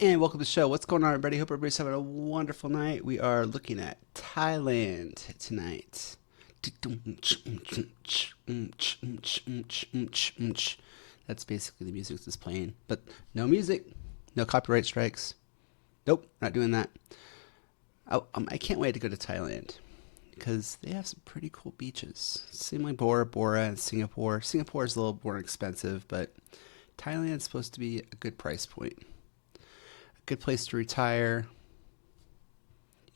And welcome to the show. What's going on, everybody? Hope everybody's having a wonderful night. We are looking at Thailand tonight. That's basically the music that's playing. But no music, no copyright strikes. Nope, not doing that. I can't wait to go to Thailand because they have some pretty cool beaches. Same like Bora and Singapore. Singapore is a little more expensive, but Thailand is supposed to be a good price point. Good place to retire.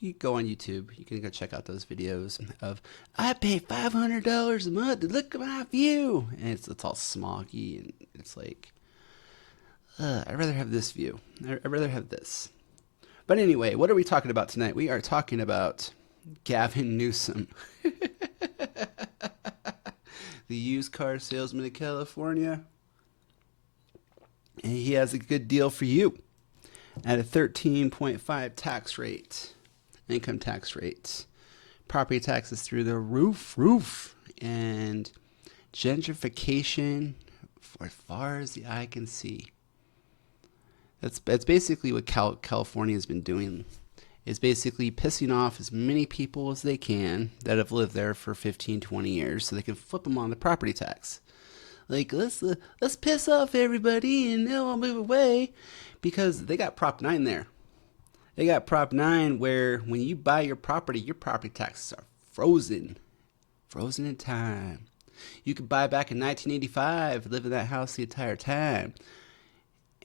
You can go on YouTube. You can go check out those videos of I pay $500 a month to look at my view, and it's all smoggy and it's like I'd rather have this view. I'd rather have this. But anyway, what are we talking about tonight? We are talking about Gavin Newsom, the used car salesman in California, and he has a good deal for you at a 13.5 tax rate, income tax rate. Property taxes through the roof, and gentrification for as far as the eye can see. That's basically what California has been doing. Is basically pissing off as many people as they can that have lived there for 15, 20 years so they can flip them on the property tax. Like let's piss off everybody and they'll all move away because they got Prop 9 there. They got Prop 9 where when you buy your property taxes are frozen in time. You could buy back in 1985, live in that house the entire time,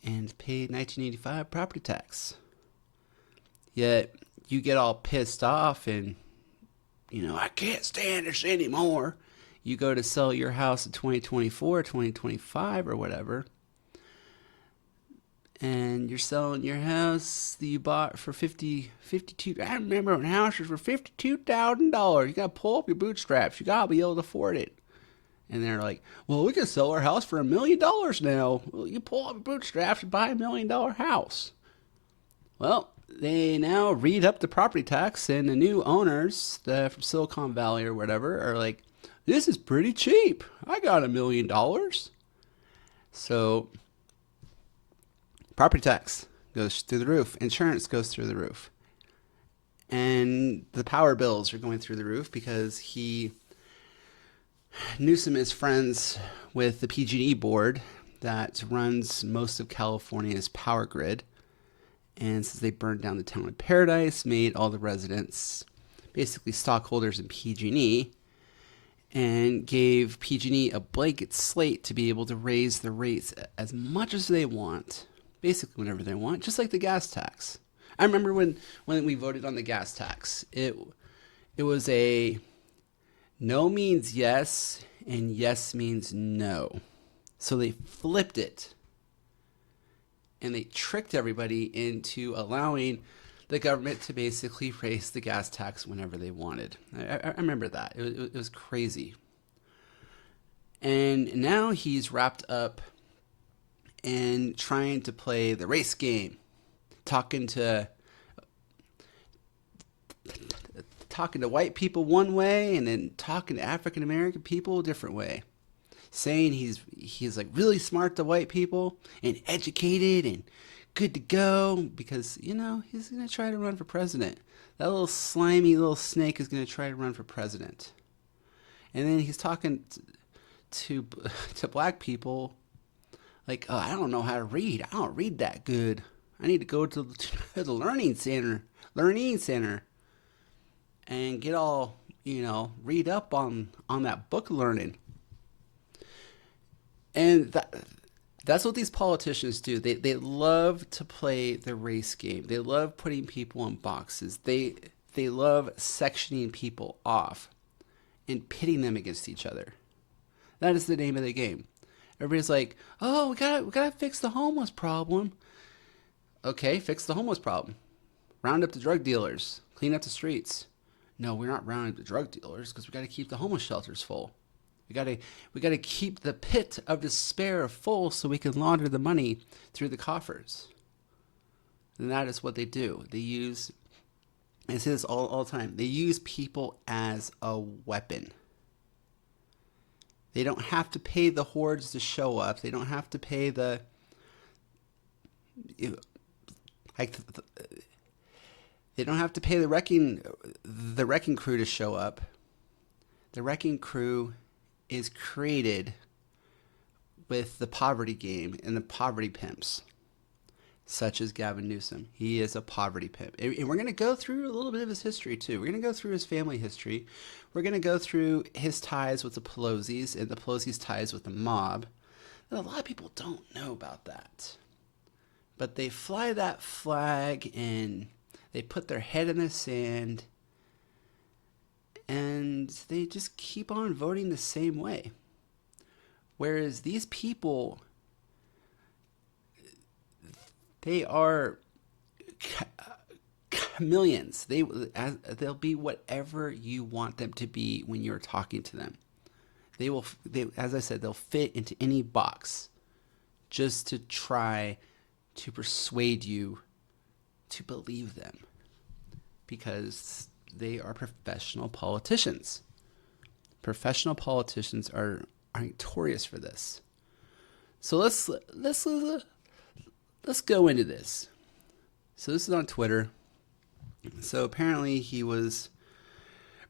and pay 1985 property tax. Yet you get all pissed off and, I can't stand this anymore. You go to sell your house in 2024, 2025 or whatever, and you're selling your house that you bought for 52. I remember when houses for $52,000. You got to pull up your bootstraps. You got to be able to afford it. And they're like, well, we can sell our house for $1,000,000 now. Well, you pull up your bootstraps and buy $1,000,000 house. Well, they now read up the property tax, and the new owners from Silicon Valley or whatever are like, this is pretty cheap. I got $1,000,000. So property tax goes through the roof. Insurance goes through the roof. And the power bills are going through the roof because Newsom is friends with the PG&E board that runs most of California's power grid. And since they burned down the town of Paradise, made all the residents basically stockholders in PG&E, and gave PG&E a blanket slate to be able to raise the rates as much as they want, basically whenever they want, just like the gas tax. I remember when we voted on the gas tax, it was a no means yes and yes means no. So they flipped it. And they tricked everybody into allowing the government to basically raise the gas tax whenever they wanted. I remember that. It was crazy. And now he's wrapped up and trying to play the race game, talking to white people one way and then talking to African American people a different way, saying he's like really smart to white people and educated and good to go because he's gonna try to run for president. That little slimy little snake is gonna try to run for president, and then he's talking to black people like, oh, I don't know how to read. I don't read that good. I need to go to the learning center, and get all read up on that book learning. And that's what these politicians do. They love to play the race game. They love putting people in boxes. They love sectioning people off and pitting them against each other. That is the name of the game. Everybody's like, "Oh, we gotta fix the homeless problem." Okay, fix the homeless problem. Round up the drug dealers. Clean up the streets. No, we're not rounding up the drug dealers because we got to keep the homeless shelters full. We gotta keep the pit of despair full so we can launder the money through the coffers. And that is what they do. They use, I say this all the time, they use people as a weapon. They don't have to pay the hordes to show up. They don't have to pay the Like they don't have to pay the wrecking crew to show up. The wrecking crew is created with the poverty game and the poverty pimps, such as Gavin Newsom. He is a poverty pimp. And we're going to go through a little bit of his history, too. We're going to go through his family history. We're going to go through his ties with the Pelosi's and the Pelosi's ties with the mob. And a lot of people don't know about that. But they fly that flag and they put their head in the sand and they just keep on voting the same way. Whereas these people, they are chameleons. They'll be whatever you want them to be when you're talking to them. As I said, they'll fit into any box just to try to persuade you to believe them, because they are professional politicians. Professional politicians are notorious for this. So let's go into this. So this is on Twitter. So apparently he was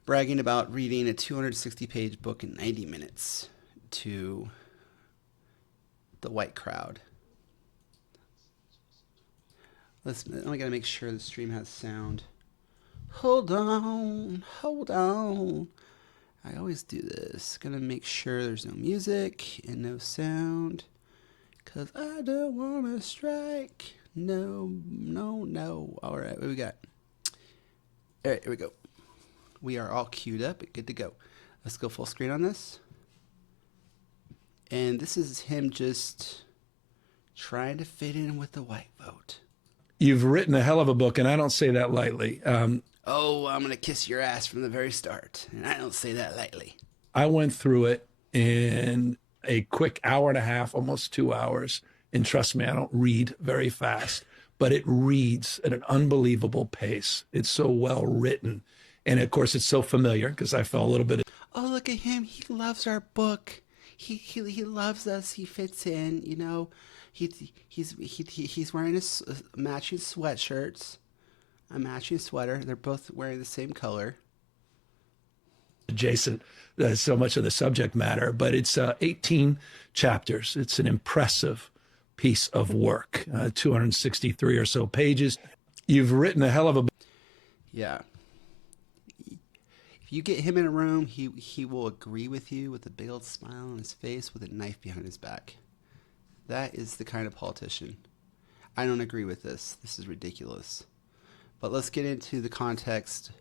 bragging about reading a 260-page book in 90 minutes to the white crowd. I gotta make sure the stream has sound. Hold on. I always do this. Gonna make sure there's no music and no sound, cause I don't wanna strike. No. All right, what we got? All right, here we go. We are all queued up, good to go. Let's go full screen on this. And this is him just trying to fit in with the white vote. You've written a hell of a book, and I don't say that lightly. Oh, I'm going to kiss your ass from the very start, and I don't say that lightly. I went through it in a quick hour and a half, almost 2 hours. And trust me, I don't read very fast, but it reads at an unbelievable pace. It's so well written. And of course, it's so familiar because I fell a little bit. Oh, look at him. He loves our book. He loves us. He fits in, you know. He's wearing his matching sweatshirts, a matching sweater. They're both wearing the same color. Adjacent so much of the subject matter, but it's 18 chapters. It's an impressive piece of work, 263 or so pages. You've written a hell of a book. Yeah. If you get him in a room, he will agree with you with a big old smile on his face with a knife behind his back. That is the kind of politician. I don't agree with this. This is ridiculous. But let's get into the context.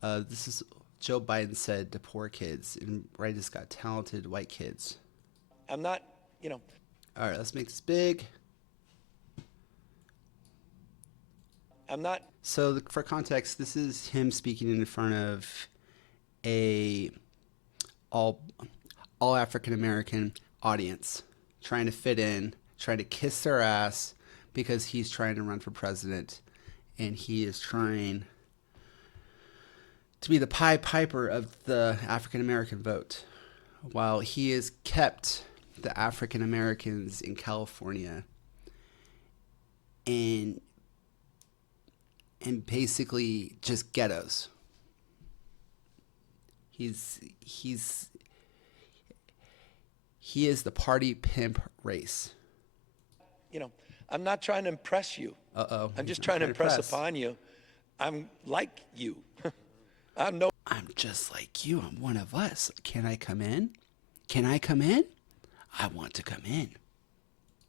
This is Joe Biden said to poor kids, and right, it's got talented white kids. I'm not, All right, let's make this big. I'm not. So for context, this is him speaking in front of a all African American audience, trying to fit in, trying to kiss their ass because he's trying to run for president, and he is trying to be the Pied Piper of the African American vote, while he has kept the African Americans in California and basically just ghettos. He is the party pimp race. I'm not trying to impress you. I'm just trying to impress upon you. I'm like you. I'm just like you. I'm one of us. Can I come in? Can I come in? I want to come in.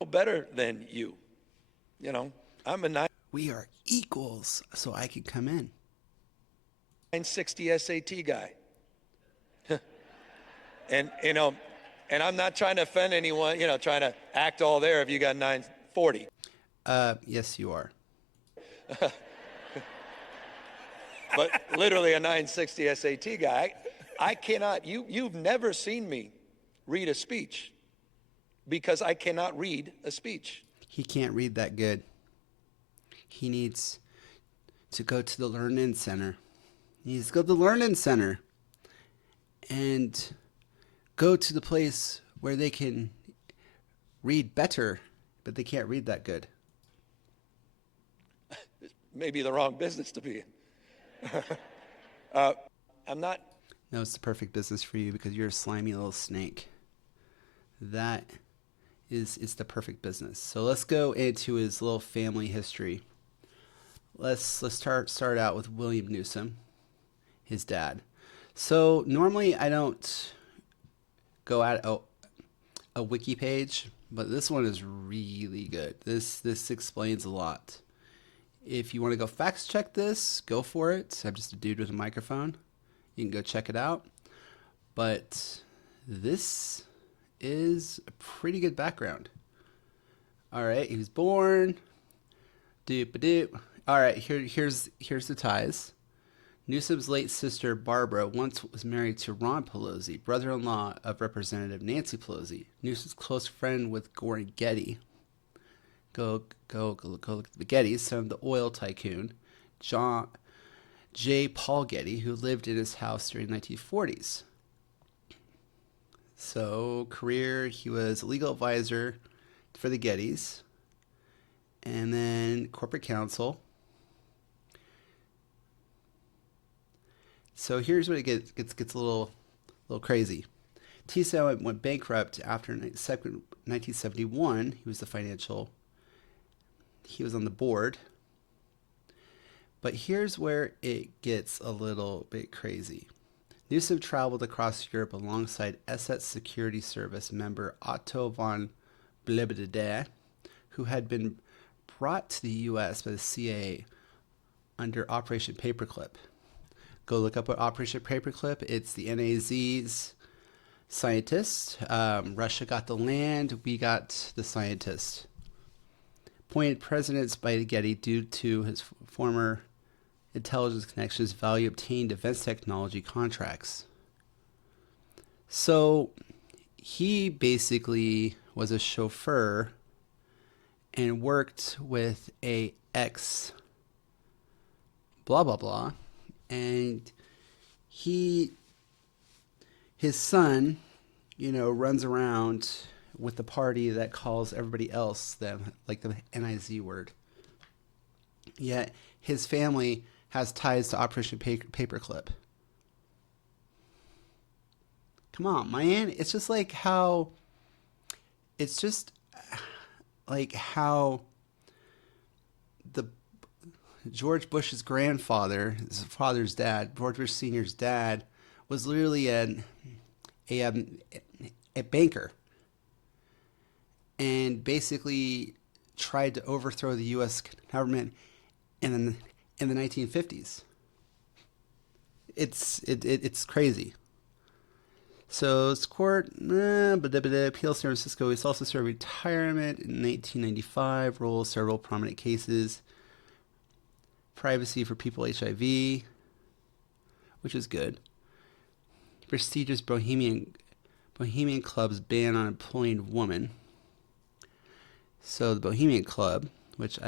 better than you. I'm a We are equals, so I can come in. 960 SAT guy. And I'm not trying to offend anyone, trying to act all there if you got 940. Yes, you are. But literally a 960 SAT guy. I cannot, you've never seen me read a speech because I cannot read a speech. He can't read that good. He needs to go to the Learning Center. He needs to go to the Learning Center and go to the place where they can read better, but they can't read that good. maybe the wrong business to be in. I'm not. No, it's the perfect business for you because you're a slimy little snake. That is the perfect business. So let's go into his little family history. Let's start out with William Newsom, his dad. So normally I don't go at a wiki page, but this one is really good. This explains a lot. If you want to go fact check this, go for it. I'm just a dude with a microphone. You can go check it out. But this is a pretty good background. All right, he was born. Doop-a-doop. All right, here's the ties. Newsom's late sister Barbara once was married to Ron Pelosi, brother-in-law of Representative Nancy Pelosi. Newsom's close friend with Gordon Getty. Go look at the Gettys, son of the oil tycoon John J. Paul Getty, who lived in his house during the 1940s. So, career, he was a legal advisor for the Gettys, and then corporate counsel. So here's what it gets a little crazy. TCI went bankrupt after 1971. He was on the board. But here's where it gets a little bit crazy. Newsom traveled across Europe alongside SS Security Service member Otto von Blebede, who had been brought to the U.S. by the CIA under Operation Paperclip. Go look up Operation Paperclip. It's the NAZ's scientists. Russia got the land. We got the scientists. Appointed presidents by Getty due to his former intelligence connections, value obtained defense technology contracts. So he basically was a chauffeur and worked with a ex blah blah blah, and his son, runs around with the party that calls everybody else them like the NIZ word. Yet his family has ties to Operation Paperclip. Come on, man. It's just like how the George Bush's grandfather, his father's dad, George Bush Sr.'s dad, was literally a banker and basically tried to overthrow the U.S. government in the 1950s. It's crazy. So his court appeal San Francisco. He's also served retirement in 1995. Roles several prominent cases. Privacy for People HIV, which is good. Prestigious Bohemian Club's ban on employing women. So the Bohemian Club, which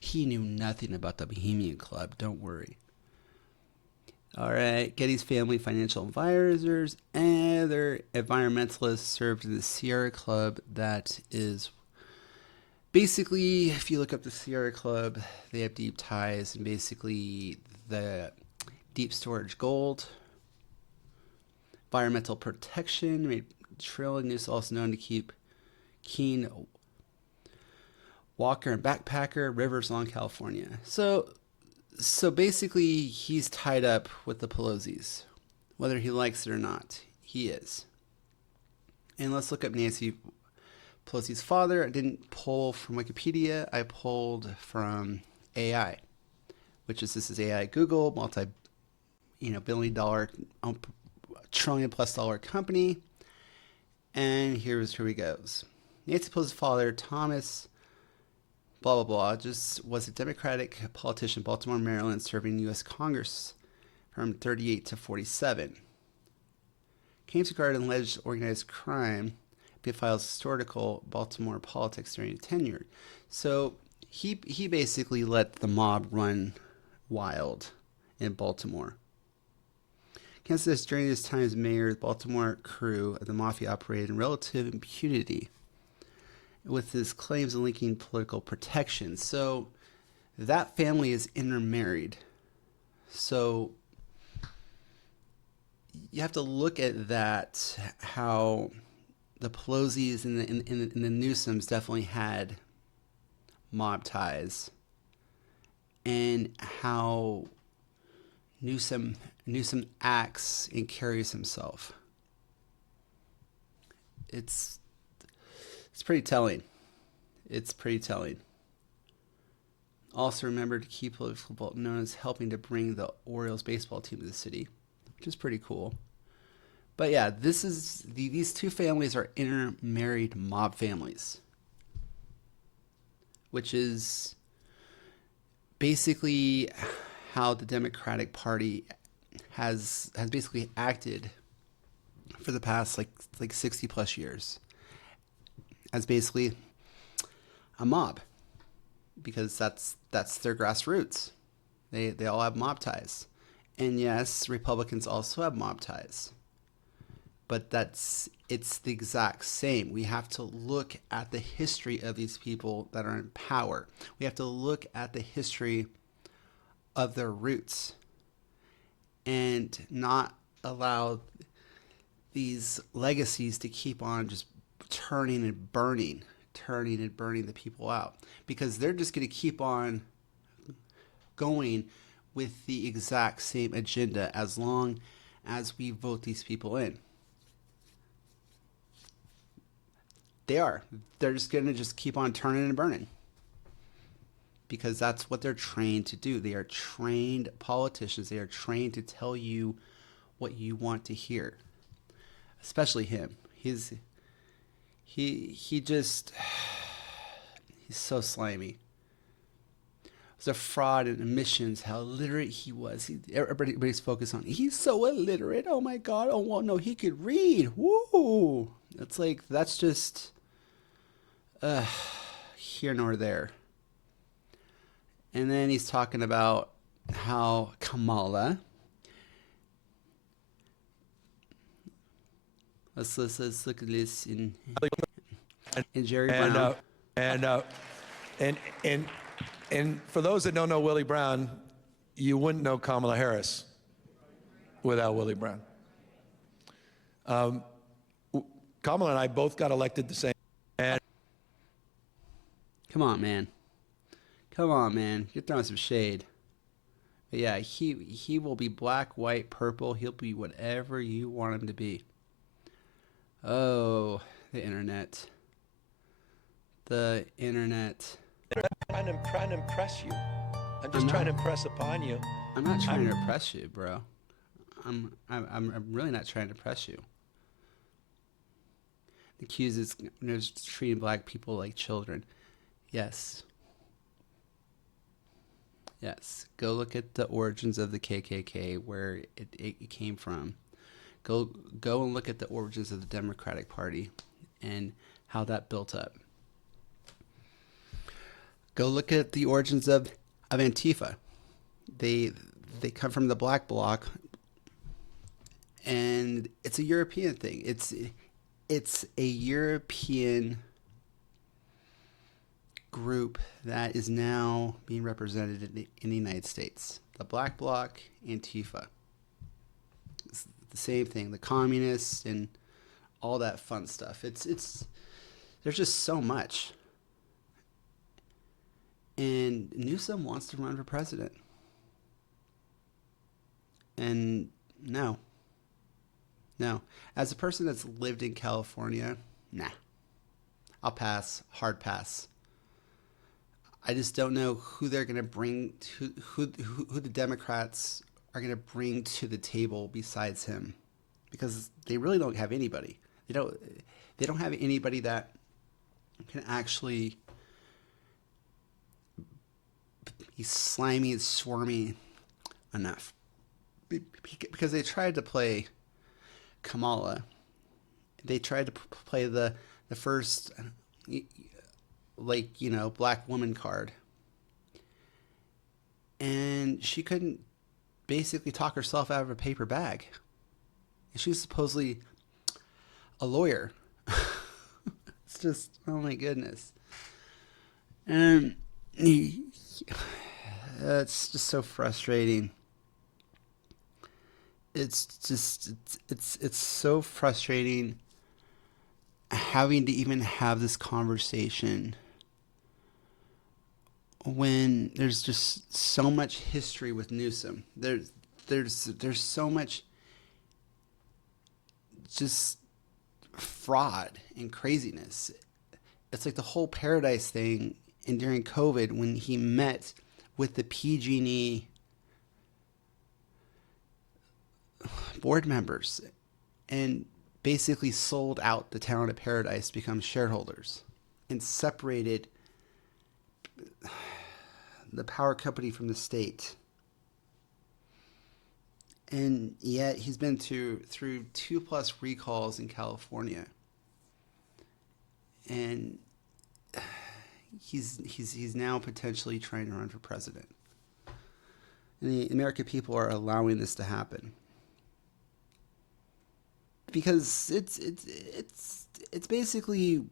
he knew nothing about the Bohemian Club. Don't worry. All right, Getty's family financial advisors and other environmentalists served in the Sierra Club. That is basically, if you look up the Sierra Club, they have deep ties and basically the deep storage gold, environmental protection. Made Trillion is also known to keep keen walker and backpacker rivers along California. So basically, he's tied up with the Pelosi's, whether he likes it or not. He is. And let's look up Nancy Pelosi's father. I didn't pull from Wikipedia. I pulled from AI, this is AI Google, billion-dollar, trillion-plus-dollar company. And here's who he goes. Nancy Pelosi's father, Thomas blah, blah, blah, just was a Democratic politician, Baltimore, Maryland, serving U.S. Congress from 38 to 47. Came to guard alleged organized crime, files historical Baltimore politics during a tenure. So he basically let the mob run wild in Baltimore. Kansas during his time as mayor, the Baltimore crew of the mafia operated in relative impunity. with his claims of linking political protection. So that family is intermarried. So you have to look at that, how the Pelosi's and the Newsoms definitely had mob ties, and how Newsom acts and carries himself. It's pretty telling. It's pretty telling. Also, remember to keep political football known as helping to bring the Orioles baseball team to the city, which is pretty cool. But yeah, these two families are intermarried mob families, which is basically how the Democratic Party has basically acted for the past like 60 plus years, as basically a mob, because that's their grassroots. They all have mob ties. And yes, Republicans also have mob ties. But it's the exact same. We have to look at the history of these people that are in power. We have to look at the history of their roots and not allow these legacies to keep on just turning and burning the people out, because they're just going to keep on going with the exact same agenda as long as we vote these people in. They're just going to just keep on turning and burning, because that's what they're trained to do. They are trained politicians. They are trained to tell you what you want to hear, especially him. He's so slimy. It was a fraud in admissions, how illiterate he was. Everybody's focused on, he's so illiterate. Oh my God. Oh, well, no, he could read. Woo. It's like, that's just here nor there. And then he's talking about how Kamala, let's look at this in Jerry Brown. And for those that don't know Willie Brown, you wouldn't know Kamala Harris without Willie Brown. Kamala and I both got elected the same. And Come on, man. You're throwing some shade. But yeah, he will be black, white, purple. He'll be whatever you want him to be. Oh, the internet. The internet. I'm trying to impress you. I'm just trying to impress upon you. I'm not trying to impress you, bro. I'm really not trying to impress you. The accuses treating black people like children. Yes. Go look at the origins of the KKK, where it came from. Go and look at the origins of the Democratic Party and how that built up. Go look at the origins of Antifa. They come from the Black Bloc, and it's a European thing. It's a European group that is now being represented in the United States. The Black Bloc, Antifa. It's the same thing. The communists and all that fun stuff. It's there's just so much. And Newsom wants to run for president. And no. As a person that's lived in California, nah. I'll pass. Hard pass. I just don't know who they're going to bring to who the Democrats are going to bring to the table besides him, because they really don't have anybody. They don't have anybody that can actually be slimy and swarmy enough, because they tried to play Kamala. They tried to play the first, black woman card, and she couldn't basically talk herself out of a paper bag. She's supposedly a lawyer. just, oh my goodness. And it's just so frustrating. It's so frustrating having to even have this conversation when there's just so much history with Newsom. There's so much just fraud and craziness. It's like the whole Paradise thing, and during COVID when he met with the PG&E board members and basically sold out the town of Paradise to become shareholders and separated the power company from the state. And yet he's been through 2+ recalls in California. And he's now potentially trying to run for president. And the American people are allowing this to happen. Because it's basically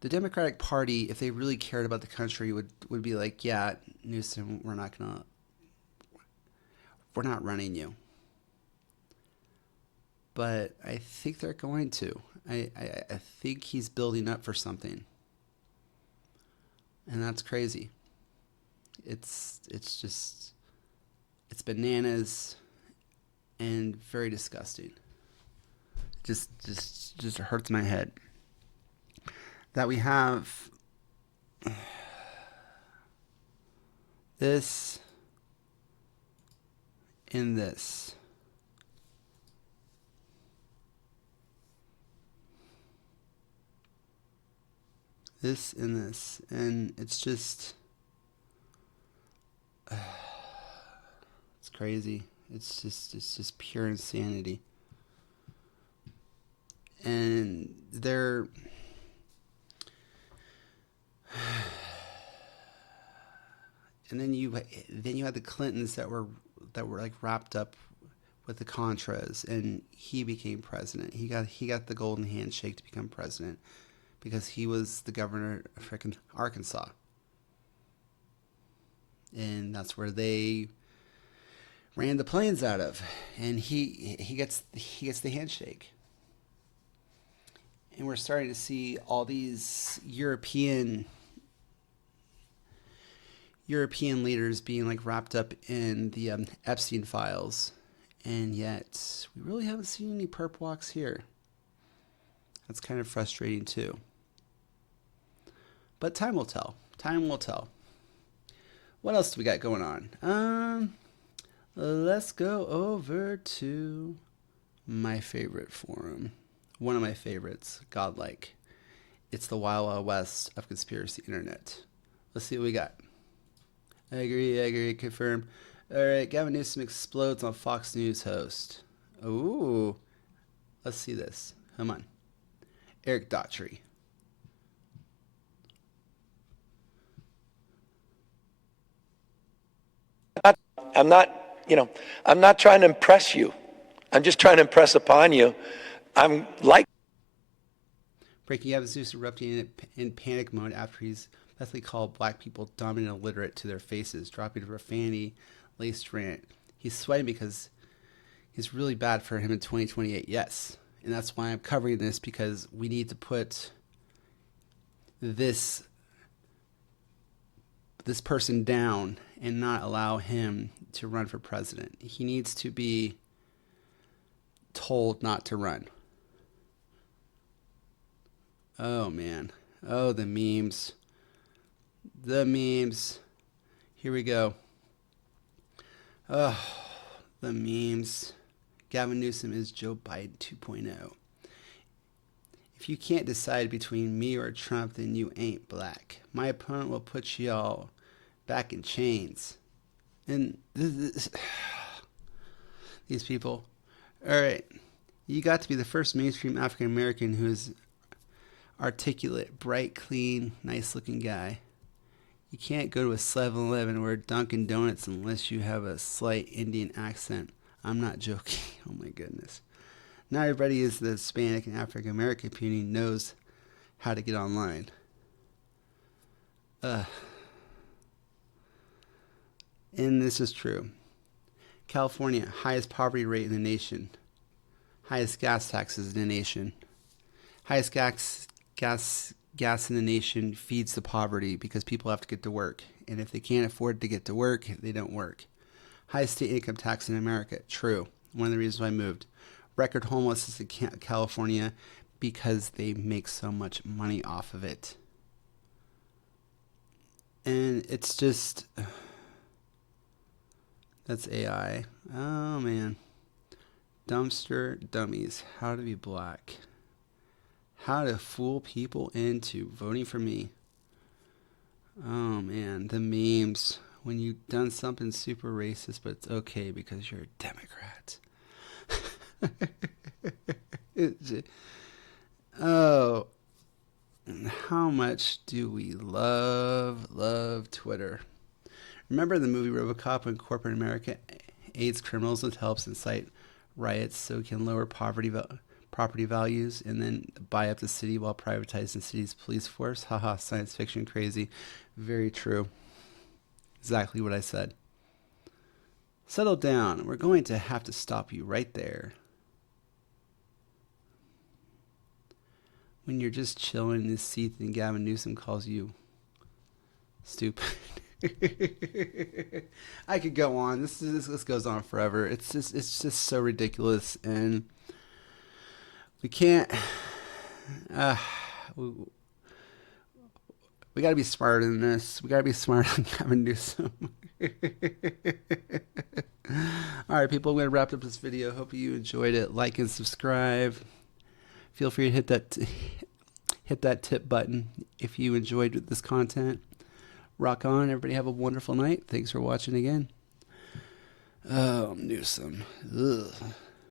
the Democratic Party, if they really cared about the country, would be like, yeah, Newsom, we're not running you. But I think they're going to. I think he's building up for something. And that's crazy. It's bananas and very disgusting. Just hurts my head that we have this in this. This and this. And it's just it's crazy. It's just pure insanity. And they're and then you had the Clintons that were like wrapped up with the Contras, and he became president. He got the golden handshake to become president because he was the governor of frickin' Arkansas. And that's where they ran the planes out of, and he gets the handshake. And we're starting to see all these European leaders being like wrapped up in the Epstein files, and yet we really haven't seen any perp walks here. That's kind of frustrating too. But time will tell. Time will tell. What else do we got going on? Let's go over to my favorite forum. One of my favorites, Godlike. It's the Wild Wild West of conspiracy internet. Let's see what we got. I agree, confirm. All right, Gavin Newsom explodes on Fox News host. Ooh, let's see this. Come on. Eric Daughtry. I'm not trying to impress you. I'm just trying to impress upon you. I'm like. Breaking Gavin Newsom erupting in panic mode after he's basically called black people dumb and illiterate to their faces, dropping a profanity-laced rant. He's sweating because it's really bad for him in 2028. Yes, and that's why I'm covering this, because we need to put this person down and not allow him to run for president. He needs to be told not to run. Oh, man. Oh, the memes. The memes. Here we go. Oh, the memes. Gavin Newsom is Joe Biden 2.0. If you can't decide between me or Trump, then you ain't black. My opponent will put y'all back in chains. And these people. All right. You got to be the first mainstream African American who is articulate, bright, clean, nice-looking guy. You can't go to a 7-Eleven or a Dunkin' Donuts unless you have a slight Indian accent. I'm not joking. Oh, my goodness. Not everybody is the Hispanic and African American community knows how to get online. And this is true. California, highest poverty rate in the nation. Highest gas taxes in the nation. Highest gas in the nation feeds the poverty because people have to get to work. And if they can't afford to get to work, they don't work. Highest state income tax in America. True. One of the reasons why I moved. Record homelessness in California because they make so much money off of it. And it's just... That's AI. Oh, man. Dumpster dummies. How to be black. How to fool people into voting for me. Oh, man. The memes. When you've done something super racist, but it's okay because you're a Democrat. Oh. How much do we love Twitter? Remember the movie RoboCop when corporate America aids criminals and helps incite riots so it can lower property values and then buy up the city while privatizing the city's police force? Haha, science fiction crazy. Very true. Exactly what I said. Settle down. We're going to have to stop you right there. When you're just chilling in this seat and Gavin Newsom calls you stupid. I could go on. This goes on forever. It's just so ridiculous, and we can't. We got to be smarter than this. We got to be smarter than Gavin Newsom. All right, people. I'm going to wrap up this video. Hope you enjoyed it. Like and subscribe. Feel free to hit that tip button if you enjoyed this content. Rock on. Everybody have a wonderful night. Thanks for watching again. Oh, Newsom. Ugh.